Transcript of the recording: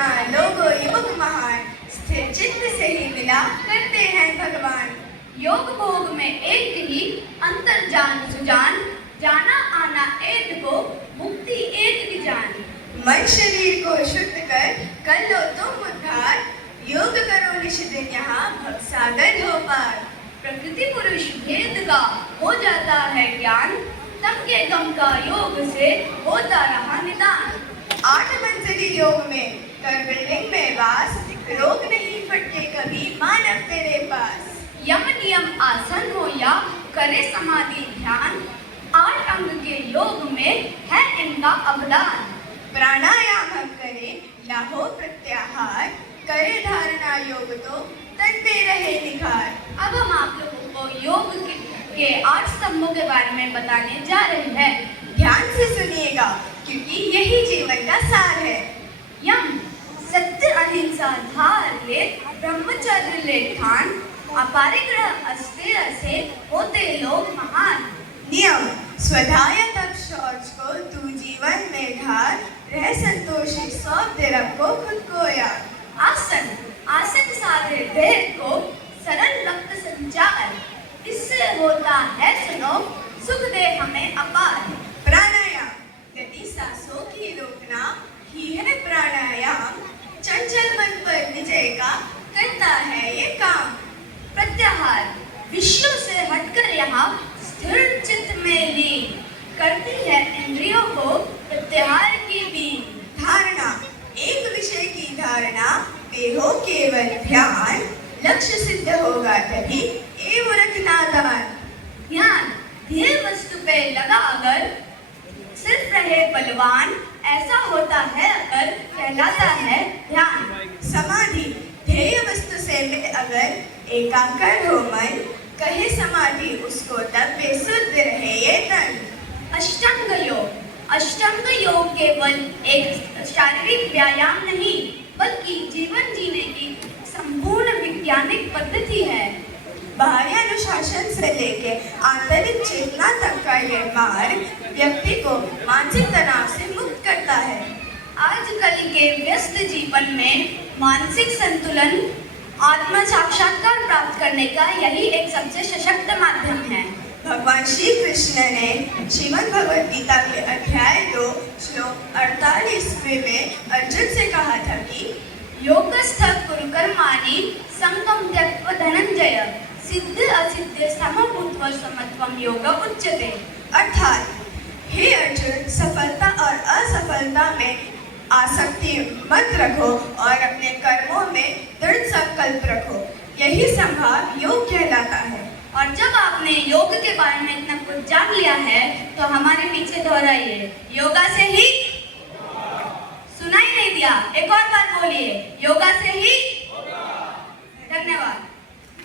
ज्ञान लोगो युग महान, स्थिर चित्त से ही मिला करते हैं भगवान। योग भोग में एक ही, अंतर जान सुजान, जाना आना एक को, मुक्ति एक की जान। मन शरीर को शुद्ध कर लो तुम उद्धार, योग करो निश दिन यहाँ भव सागर हो पार। प्रकृति पुरुष भेद का हो जाता है ज्ञान, तम के गम का योग से होता रहा निदान। 8 मंजिली योग में कर बिल्डिंग में वास, रोग नहीं फटके कभी मानव तेरे पास। यम नियम आसन हो या करे समाधि ध्यान, 8 अंग के योग में है इनका अवदान। प्राणायाम हम करें लाहो प्रत्याहार, करे धारणा योग तो तन में रहे निखार। अब हम आप लोगों को योग के 8 स्तंभों के बारे में बताने जा रहे हैं। ध्यान से सुनिएगा क्योंकि यही जीवन का सार है। यम सत्य अहिंसा धार ले, ब्रह्मचर्य ले ठान, अपरिग्रह अस्थिर से होते लोग महान। नियम स्वधाय तप शौच को तू जीवन में ढार, रह संतोषी सौंप दे रब को खुद को यार। आसन आसन साधे देह को सरल रक्त संचार, इससे होता है सुनो सुख दे हमें अपार। प्राणायाम गति सांसों की रोकना ही है प्राणायाम, चंचल मन पर विजय का करता है ये काम। प्रत्याहार विश्व से हटकर यहाँ स्थिर चित्त में लीन, करती है इंद्रियों को प्रत्याहार की बीन। धारणा एक विषय की धारणा पे हो केवल ध्यान, लक्ष्य सिद्ध होगा तभी एवं रखना दान। ध्यान ध्येय वस्तु पे लगा अगर, सिर्फ रहे बलवान, ऐसा होता है अगर कहलाता है ध्यान। समाधि ध्येय वस्तु से मिल अगर, एकाग्र हो मन, कहे समाधि उसको तब बेसुध रहे ये तन। अष्टांग योग अष्टांग योग केवल एक शारीरिक व्यायाम नहीं, बल्कि जीवन जीने की संपूर्ण वैज्ञानिक पद्धति है। बाह्य अनुशासन से लेके आंतरिक चेतना तक का ये मार्ग व्यक्ति को मानसिक तनाव से मुक्त करता है। आजकल के व्यस्त जीवन में मानसिक संतुलन, आत्म साक्षात्कार प्राप्त करने का यही एक सबसे सशक्त माध्यम है। भगवान श्री कृष्ण ने श्रीमद् भगवद गीता के अध्याय 2 श्लोक 48वें में अर्जुन से कहा था कि योगस्थ कुरु कर्माणि संगम त्यक्त्वा धनंजय, सिद्ध असिद्ध समभूत्वा समत्वम योग उच्यते। अर्थात हे अर्जुन, सफलता और असफलता में आसक्ति मत रखो और अपने कर्मों में दृढ़ संकल्प रखो, यही संभाव योग कहलाता है। और जब आपने योग के बारे में इतना कुछ जान लिया है तो हमारे पीछे दोहराइए, योगा से ही। सुनाई नहीं दिया, एक और बार बोलिए, योगा से ही। धन्यवाद।